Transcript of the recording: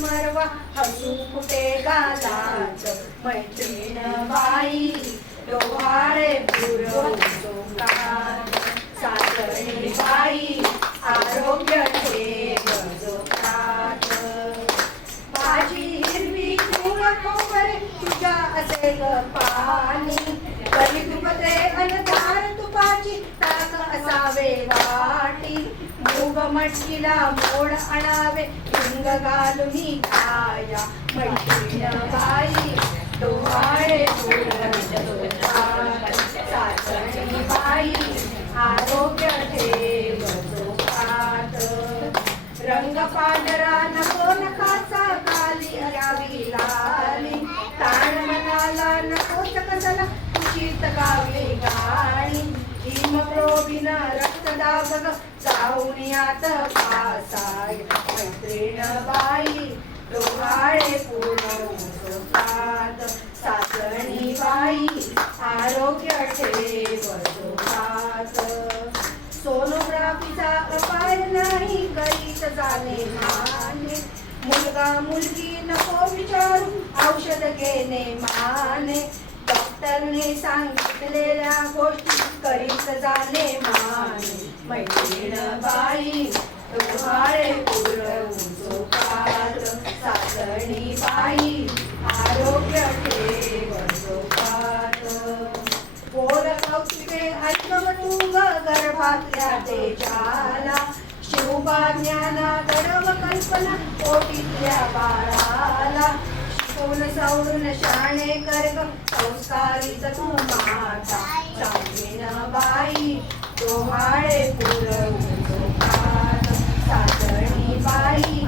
मरवा हसू फुटे गालात मैत्रीण बाई डोहाळे पुरवू जोकात सासणी बाई आरोग्य ठेव जोकात भाजी हिरवी फुल खोबरे तुझ्या असे ग पाणी कधी तुपते अनधार तुपाची ताक असावे वाटी मूग मटकीला मोड आणावे हिंग घालून खाया मैत्रीण बाई डोहाळे सासणी बाई आरोग्य ठेव जोपात रंग पांढरा नको नखाचा काली यावी लाली ताण मनाला नकोच कसला कुशीत गावी गाणी हिमोग्लोबिन रक्तदाब जाऊन यात पासाय मैत्रीण बाई डोहाळे पुरवू जोपात सासणी बाई आरोग्य ठेव जोपात सोनोग्राफीचा अपाय नाही करीत जाणे माने मुलगा मुलगी नको विचारू औषध घेणे माने डॉक्टरने सांगितलेल्या गोष्टी करीत जाणे माने मैत्रीण बाई डोहाळे पुरवू जोपात सासणी बाई आरोग्य ठेव जोपात पोर कौतुके ऐकव तू गर्भातल्या तेजाला शिवबा ज्ञाना गरव कल्पना पोटीतल्या बाळाला शिकवून सवरून शाणे कर ग संस्कारित तू माता चांगलीन बाई डोहाळे पुरवू जोपात सासणी बाई